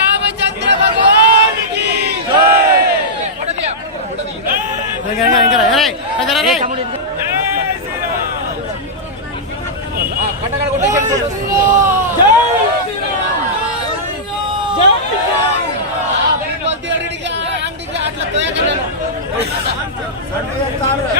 రామచంద్ర భగవాన్ కట్టకడ కొట్టేసి Sandra, Sandra.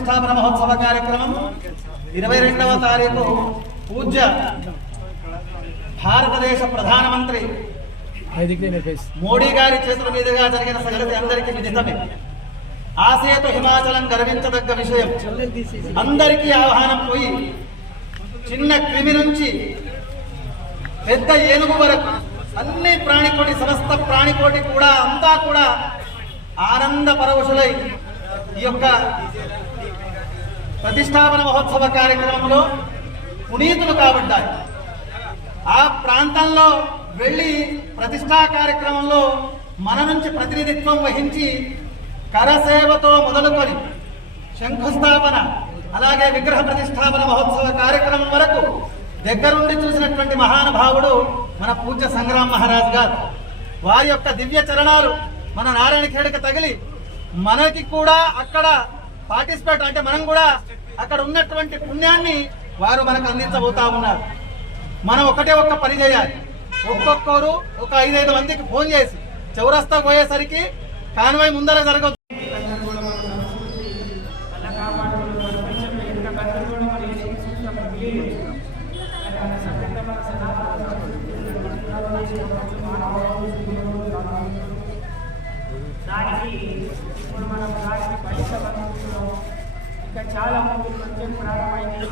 ప్రతిష్టాపన మహోత్సవ కార్యక్రమం ఇరవై రెండవ తారీఖు పూజ్య భారతదేశ ప్రధానమంత్రి మోడీ గారి చేతుల మీదుగా జరిగిన సంగతి అందరికీ విదితమే ఆసేతు హిమాచలం గర్వించదగ్గ విషయం. అందరికీ ఆహ్వానం పోయి చిన్న క్రిమి నుంచి పెద్ద ఏనుగు వరకు అన్ని ప్రాణికోటి సమస్త ప్రాణికోటి కూడా అంతా కూడా ఆనంద పరవశులై ఈ యొక్క ప్రతిష్టాపన మహోత్సవ కార్యక్రమంలో పునీతులు కాబడ్డాయి ఆ ప్రాంతంలో వెళ్ళి ప్రతిష్టా కార్యక్రమంలో మన నుంచి ప్రతినిధిత్వం వహించి కరసేవతో మొదలుకొని శంకుస్థాపన అలాగే విగ్రహ ప్రతిష్టాపన మహోత్సవ కార్యక్రమం వరకు దగ్గరుండి చూసినటువంటి మహానుభావుడు మన పూజ్య సంగ్రామ్ మహారాజ్ గారు. వారి యొక్క దివ్య చరణాలు మన నారాయణ ఖేడకి తగిలి మనకి కూడా అక్కడ పార్టిసిపేట్ అంటే మనం కూడా అక్కడ ఉన్నటువంటి పుణ్యాన్ని వారు మనకు అందించబోతా ఉన్నారు. మనం ఒకటే ఒక్క పని చేయాలి. ఒక్కొక్కరు ఒక ఐదైదు మందికి ఫోన్ చేసి చౌరస్తా పోయేసరికి కాన్వాయ్ ముందర జరగదు. ఇంకా చాలా మంది ప్రత్యేక ప్రారంభమైంది.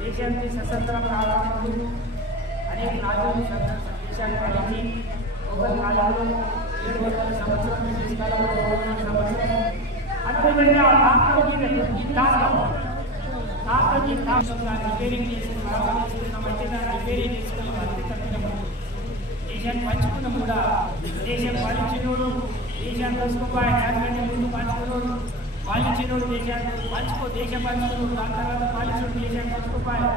దేశానికి స్వతంత్రం రాకముందు అనేక రాజులు స్వతంత్ర దేశాన్ని పడింది. ఒక కాలంలో ఏడు వందల సంవత్సరం బ్రిటిష్ సంవత్సరం. అదేవిధంగా కాకతీయ దానం కాకతీయ రిపేరింగ్ చేసుకుని బాగా దాన్ని రిపేరింగ్ చేసుకుని అత్యుత్తమ దేశాన్ని పంచుకున్న కూడా దేశం పాలించినోడు దేశాన్ని తెలుసుకోవాలి జాగ్రత్త ముందు పాలించినోడు దేశాన్ని పంచుకో దేశ పంచుకున్నాడు దాని తర్వాత పాలించినోడు దేశాన్ని పంచుకోవాలి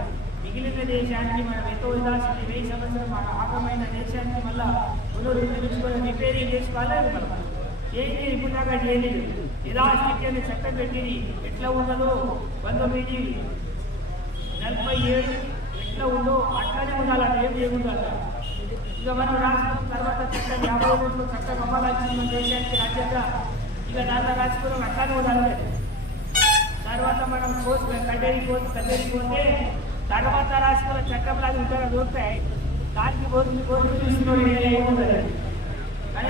మిగిలిన దేశానికి మనం ఎంతో విధాల్సిన వెయ్యి సంవత్సరం మన ఆగమైన దేశానికి మళ్ళా పునరుద్ధరించుకొని రిపేరింగ్ చేసుకోవాలి. మనం ఏంటి ఇప్పుడు దాకా చేయలేదు. యథాస్థితి అనే చట్టం పెట్టింది. ఎట్లా ఉన్నదో పంతొమ్మిది నలభై ఏడు ఎట్లా ఉందో అట్లానే ఉండాలంట. ఏం చేయకుండా ఇక మనం రాష్ట్రం తర్వాత చట్టం యాభై రోజులు చట్టం అమలాల్సిన దేశానికి రాజ్యంగా ఇక దాంట్లో రాసుకున్నాం అట్లానే ఉండాలి తర్వాత మనం కోర్టు కచేరీ కోర్టు కచేరీ పోతే తర్వాత రాసుకున్న చట్టంలో అది ఉంటారో దొరుకుతాయి. దానికి కోర్టు కోర్టు తీసుకుని ఏముండదు కానీ